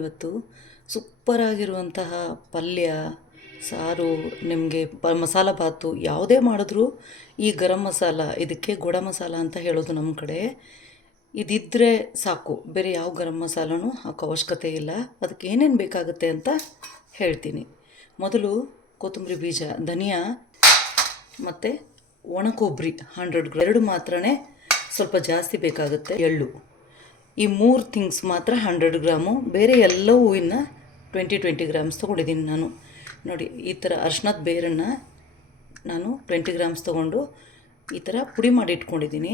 ಇವತ್ತು ಸೂಪರಾಗಿರುವಂತಹ ಪಲ್ಯ, ಸಾರು, ನಿಮಗೆ ಮಸಾಲ ಬಾತು ಯಾವುದೇ ಮಾಡಿದ್ರೂ ಈ ಗರಂ ಮಸಾಲ, ಇದಕ್ಕೆ ಗೊಡ ಮಸಾಲ ಅಂತ ಹೇಳೋದು ನಮ್ಮ ಕಡೆ. ಇದಿದ್ದರೆ ಸಾಕು, ಬೇರೆ ಯಾವ ಗರಂ ಮಸಾಲನೂ ಹಾಕೋ ಅವಶ್ಯಕತೆ ಇಲ್ಲ. ಅದಕ್ಕೆ ಏನೇನು ಬೇಕಾಗುತ್ತೆ ಅಂತ ಹೇಳ್ತೀನಿ. ಮೊದಲು ಕೊತ್ತಂಬರಿ ಬೀಜ, ಧನಿಯಾ ಮತ್ತು ಒಣ ಕೊಬ್ಬರಿ 100 ಗ್ರಾಮ್, ಎರಡು ಮಾತ್ರನೇ ಸ್ವಲ್ಪ ಜಾಸ್ತಿ ಬೇಕಾಗುತ್ತೆ. ಎಳ್ಳು, ಈ 3 ಥಿಂಗ್ಸ್ ಮಾತ್ರ 100 ಗ್ರಾಮು. ಬೇರೆ ಎಲ್ಲವೂ ಇನ್ನು 20 ಗ್ರಾಮ್ಸ್ ತೊಗೊಂಡಿದ್ದೀನಿ ನಾನು. ನೋಡಿ, ಈ ಥರ ಅರ್ಶಿನದ ಬೇರನ್ನು ನಾನು 20 ಗ್ರಾಮ್ಸ್ ತೊಗೊಂಡು ಈ ಥರ ಪುಡಿ ಮಾಡಿ ಇಟ್ಕೊಂಡಿದ್ದೀನಿ.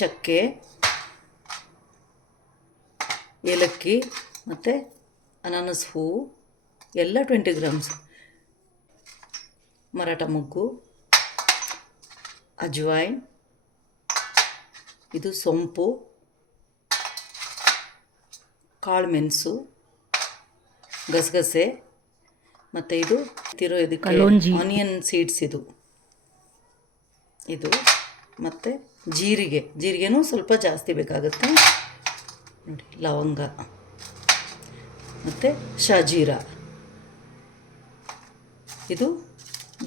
ಚಕ್ಕೆ, ಏಲಕ್ಕಿ ಮತ್ತು ಅನಾನಸ್ ಹೂವು ಎಲ್ಲ 20 ಗ್ರಾಮ್ಸ್. ಮರಾಠ ಮೊಗ್ಗು, ಅಜ್ವೈನ್, ಇದು ಸೊಂಪು, ಕಾಳು ಮೆಣಸು, ಗಸಗಸೆ, ಮತ್ತು ಇದು ಇದಕ್ಕೆ ಆನಿಯನ್ ಸೀಡ್ಸ್, ಇದು ಮತ್ತು ಜೀರಿಗೆನೂ ಸ್ವಲ್ಪ ಜಾಸ್ತಿ ಬೇಕಾಗುತ್ತೆ ನೋಡಿ. ಲವಂಗ ಮತ್ತು ಶಾಜೀರ, ಇದು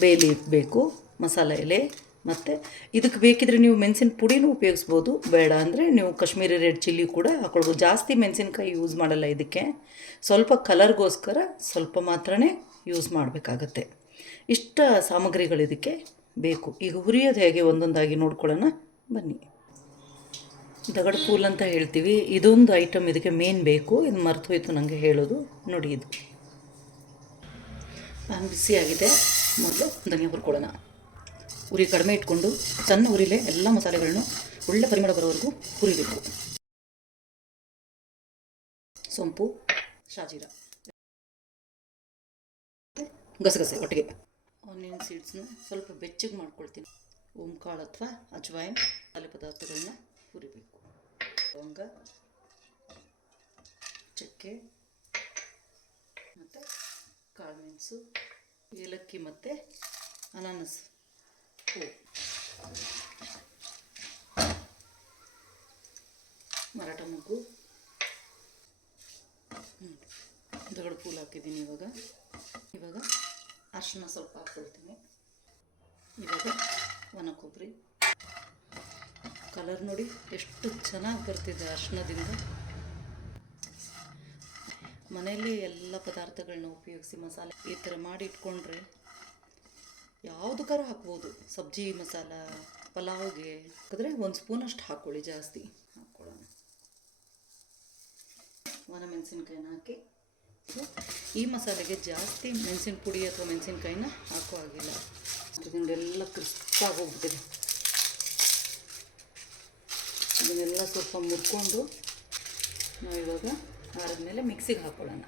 ಬೇಲಿ ಬೇಕು, ಮಸಾಲೆ ಎಲೆ. ಮತ್ತು ಇದಕ್ಕೆ ಬೇಕಿದ್ರೆ ನೀವು ಮೆಣಸಿನ ಪುಡಿನೂ ಉಪಯೋಗಿಸ್ಬೋದು, ಬೇಡ ಅಂದರೆ ನೀವು ಕಾಶ್ಮೀರಿ ರೆಡ್ ಚಿಲ್ಲಿ ಕೂಡ ಹಾಕ್ಕೊಳ್ಬೋದು. ಜಾಸ್ತಿ ಮೆಣಸಿನ್ಕಾಯಿ ಯೂಸ್ ಮಾಡಲ್ಲ ಇದಕ್ಕೆ, ಸ್ವಲ್ಪ ಕಲರ್ಗೋಸ್ಕರ ಸ್ವಲ್ಪ ಮಾತ್ರನೇ ಯೂಸ್ ಮಾಡಬೇಕಾಗತ್ತೆ. ಇಷ್ಟ ಸಾಮಗ್ರಿಗಳು ಇದಕ್ಕೆ ಬೇಕು. ಈಗ ಹುರಿಯೋದು ಹೇಗೆ ಒಂದೊಂದಾಗಿ ನೋಡ್ಕೊಳ್ಳೋಣ ಬನ್ನಿ. ದಗಡ ಪೂಲ್ ಅಂತ ಹೇಳ್ತೀವಿ, ಇದೊಂದು ಐಟಮ್ ಇದಕ್ಕೆ ಮೇನ್ ಬೇಕು. ಇದು ಮರ್ತು ಹೋಯ್ತು ನನಗೆ ಹೇಳೋದು. ನೋಡಿ, ಇದು ಬಿಸಿಯಾಗಿದೆ. ಮೊದಲು ಧನಿಯಾ ಹುರ್ಕೊಳ್ಳೋಣ. ಉರಿ ಕಡಿಮೆ ಇಟ್ಕೊಂಡು ಸಣ್ಣ ಉರಿಲೇ ಎಲ್ಲ ಮಸಾಲೆಗಳನ್ನು ಒಳ್ಳೆ ಪರಿಮಳ ಬರೋವರೆಗೂ ಹುರಿಬೇಕು. ಸೊಂಪು, ಶಾಜೀರ, ಗಸಗಸೆ ಒಟ್ಟಿಗೆ. ಆನಿಯನ್ ಸೀಡ್ಸ್ನ ಸ್ವಲ್ಪ ಬೆಚ್ಚಗೆ ಮಾಡ್ಕೊಳ್ತೀನಿ. ಓಂಕಾಳು ಅಥವಾ ಅಜ್ವೈನ್ ಮಸಾಲೆ ಪದಾರ್ಥಗಳನ್ನ ಹುರಿಬೇಕು. ಲವಂಗ, ಚಕ್ಕೆ ಮತ್ತು ಕಾಳು ಮೆಣಸು, ಏಲಕ್ಕಿ ಮತ್ತು ಅನಾನಸ್ ಹೂವು, ಮರಾಠ ಮೊಗ್ಗು, ದಗಡ ಪೂಲ್ ಹಾಕಿದ್ದೀನಿ. ಇವಾಗ ಅರಿಶಿನ ಸ್ವಲ್ಪ ಹಾಕ್ಕೊಳ್ತೀನಿ. ಇವಾಗ ಒಣ ಕೊಬ್ಬರಿ. ಕಲರ್ ನೋಡಿ ಎಷ್ಟು ಚೆನ್ನಾಗಿ ಬರ್ತಿದೆ ಅರಿಶಿನದಿಂದ. ಮನೆಯಲ್ಲಿ ಎಲ್ಲ ಪದಾರ್ಥಗಳನ್ನ ಉಪಯೋಗಿಸಿ ಮಸಾಲೆ ಈ ಥರ ಮಾಡಿ ಇಟ್ಕೊಂಡ್ರೆ ಯಾವುದಕ್ಕಾರ ಹಾಕ್ಬೋದು. ಸಬ್ಜಿ ಮಸಾಲ, ಪಲಾವ್ಗೆ ಹಾಕಿದ್ರೆ 1 ಸ್ಪೂನಷ್ಟು ಹಾಕ್ಕೊಳ್ಳಿ, ಜಾಸ್ತಿ ಹಾಕ್ಕೊಳ್ಳೋಣ. ಒಣ ಮೆಣಸಿನ್ಕಾಯಿನ ಹಾಕಿ. ಈ ಮಸಾಲೆಗೆ ಜಾಸ್ತಿ ಮೆಣಸಿನ ಪುಡಿ ಅಥವಾ ಮೆಣಸಿನ್ಕಾಯಿನ ಹಾಕೋ ಹಾಗಿಲ್ಲ. ಇದನ್ನೆಲ್ಲ ಕ್ರಿಸ್ಪಾಗಿ ಹೋಗ್ಬಿಟ್ಟಿದೆ. ಇದನ್ನೆಲ್ಲ ಸ್ವಲ್ಪ ಮುರ್ಕೊಂಡು ನಾವು ಇವಾಗ ಆರಿದ್ಮೇಲೆ ಮಿಕ್ಸಿಗೆ ಹಾಕ್ಕೊಳ್ಳೋಣ.